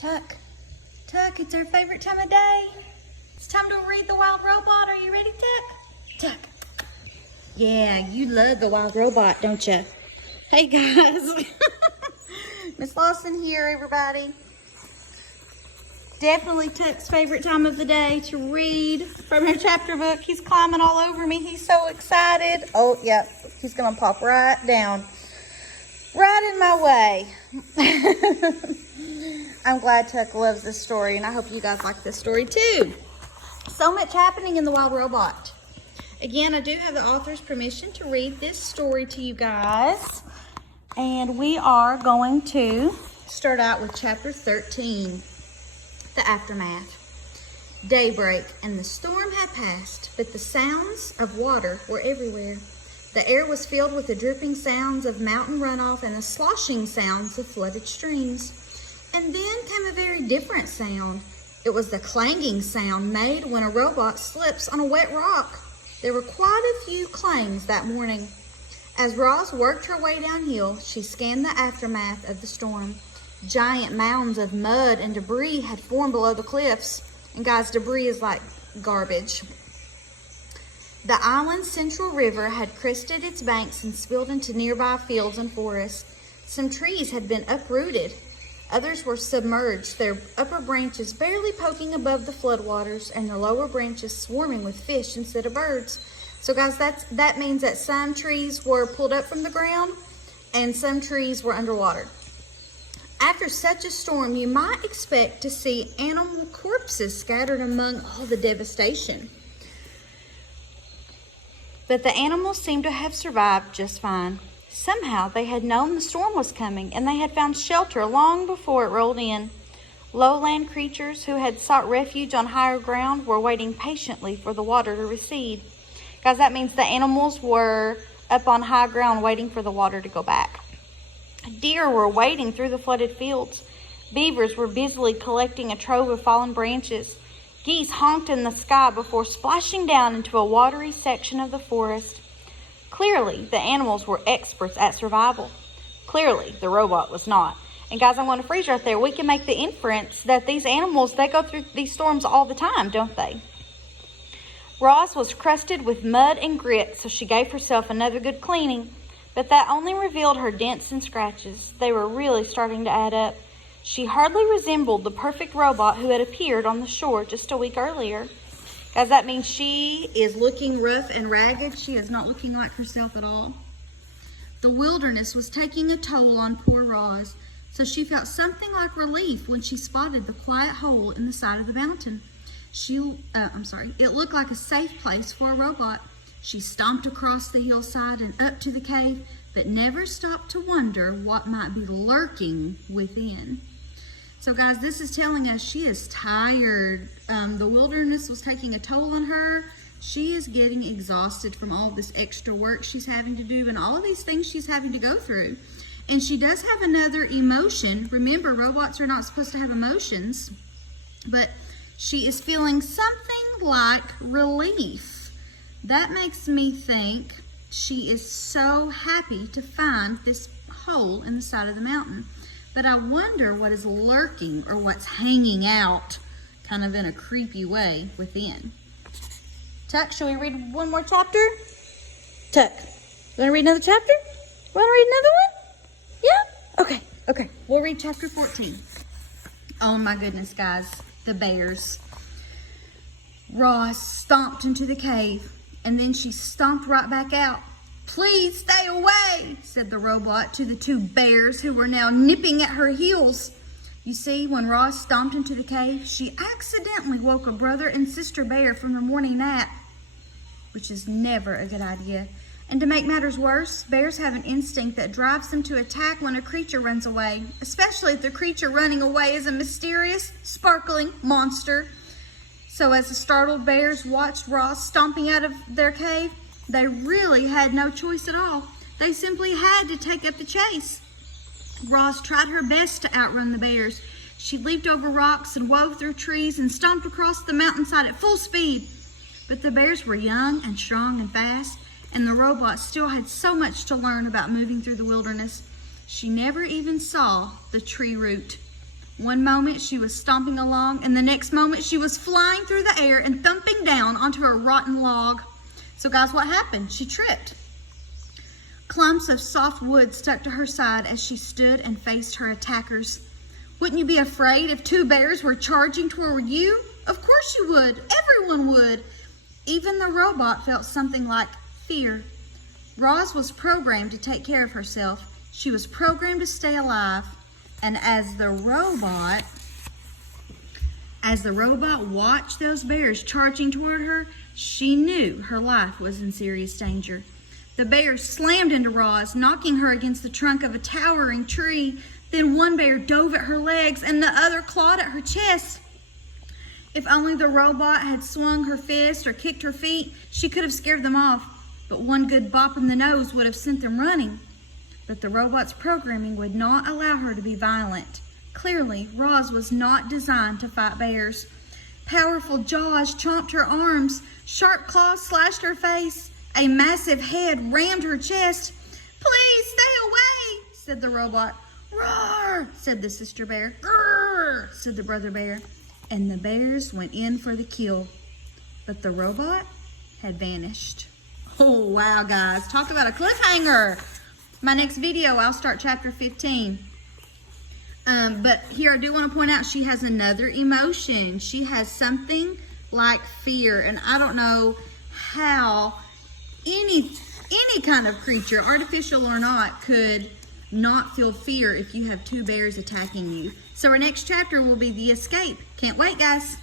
Tuck, Tuck, it's our favorite time of day. It's time to read The Wild Robot. Are you ready, Tuck? Tuck. Yeah, you love The Wild Robot, don't you? Hey, guys. Miss Lawson here, everybody. Definitely Tuck's favorite time of the day to read from her chapter book. He's climbing all over me. He's so excited. Oh, yep. He's going to pop right down. Right in my way. I'm glad Tuck loves this story, and I hope you guys like this story too. So much happening in The Wild Robot. Again, I do have the author's permission to read this story to you guys. And we are going to start out with chapter 13, The Aftermath. Daybreak, and the storm had passed, but the sounds of water were everywhere. The air was filled with the dripping sounds of mountain runoff and the sloshing sounds of flooded streams. And then came a very different sound. It was the clanging sound made when a robot slips on a wet rock. There were quite a few clangs that morning. As Roz worked her way downhill, she scanned the aftermath of the storm. Giant mounds of mud and debris had formed below the cliffs. And guys, debris is like garbage. The island's central river had crested its banks and spilled into nearby fields and forests. Some trees had been uprooted. Others were submerged, their upper branches barely poking above the floodwaters and their lower branches swarming with fish instead of birds. So guys, that means that some trees were pulled up from the ground and some trees were underwater. After such a storm, you might expect to see animal corpses scattered among all the devastation. But the animals seemed to have survived just fine. Somehow they had known the storm was coming, and they had found shelter long before it rolled in. Lowland creatures who had sought refuge on higher ground were waiting patiently for the water to recede. Guys, that means the animals were up on high ground waiting for the water to go back. Deer were wading through the flooded fields. Beavers were busily collecting a trove of fallen branches. Geese honked in the sky before splashing down into a watery section of the forest. Clearly, the animals were experts at survival. Clearly, the robot was not. And guys, I'm going to freeze right there. We can make the inference that these animals, they go through these storms all the time, don't they? Roz was crusted with mud and grit, so she gave herself another good cleaning. But that only revealed her dents and scratches. They were really starting to add up. She hardly resembled the perfect robot who had appeared on the shore just a week earlier. Guys, that means she is looking rough and ragged. She is not looking like herself at all. The wilderness was taking a toll on poor Roz, so she felt something like relief when she spotted the quiet hole in the side of the mountain. It looked like a safe place for a robot. She stomped across the hillside and up to the cave, but never stopped to wonder what might be lurking within. So guys, this is telling us she is tired. The wilderness was taking a toll on her. She is getting exhausted from all this extra work she's having to do and all of these things she's having to go through. And she does have another emotion. Remember, robots are not supposed to have emotions, but she is feeling something like relief. That makes me think she is so happy to find this hole in the side of the mountain. But I wonder what is lurking or what's hanging out kind of in a creepy way within. Tuck, shall we read one more chapter? Tuck, you want to read another chapter? Want to read another one? Yeah? Okay. We'll read chapter 14. Oh my goodness, guys. The bears. Roz stomped into the cave, and then she stomped right back out. "Please stay away," said the robot to the two bears who were now nipping at her heels. You see, when Roz stomped into the cave, she accidentally woke a brother and sister bear from their morning nap, which is never a good idea. And to make matters worse, bears have an instinct that drives them to attack when a creature runs away, especially if the creature running away is a mysterious, sparkling monster. So as the startled bears watched Roz stomping out of their cave, they really had no choice at all. They simply had to take up the chase. Roz tried her best to outrun the bears. She leaped over rocks and wove through trees and stomped across the mountainside at full speed. But the bears were young and strong and fast, and the robot still had so much to learn about moving through the wilderness. She never even saw the tree root. One moment she was stomping along, and the next moment she was flying through the air and thumping down onto a rotten log. So guys, what happened? She tripped. Clumps of soft wood stuck to her side as she stood and faced her attackers. Wouldn't you be afraid if two bears were charging toward you? Of course you would. Everyone would. Even the robot felt something like fear. Roz was programmed to take care of herself. She was programmed to stay alive. And as the robot watched those bears charging toward her, she knew her life was in serious danger. The bears slammed into Roz, knocking her against the trunk of a towering tree. Then one bear dove at her legs and the other clawed at her chest. If only the robot had swung her fist or kicked her feet, she could have scared them off. But one good bop in the nose would have sent them running. But the robot's programming would not allow her to be violent. Clearly, Roz was not designed to fight bears. Powerful jaws chomped her arms. Sharp claws slashed her face. A massive head rammed her chest. "Please stay away," said the robot. "Roar," said the sister bear. "Grrr," said the brother bear. And the bears went in for the kill. But the robot had vanished. Oh, wow, guys. Talk about a cliffhanger. My next video, I'll start chapter 15. But here I do want to point out she has another emotion. She has something like fear. And I don't know how any kind of creature, artificial or not, could not feel fear if you have two bears attacking you. So our next chapter will be the escape. Can't wait, guys.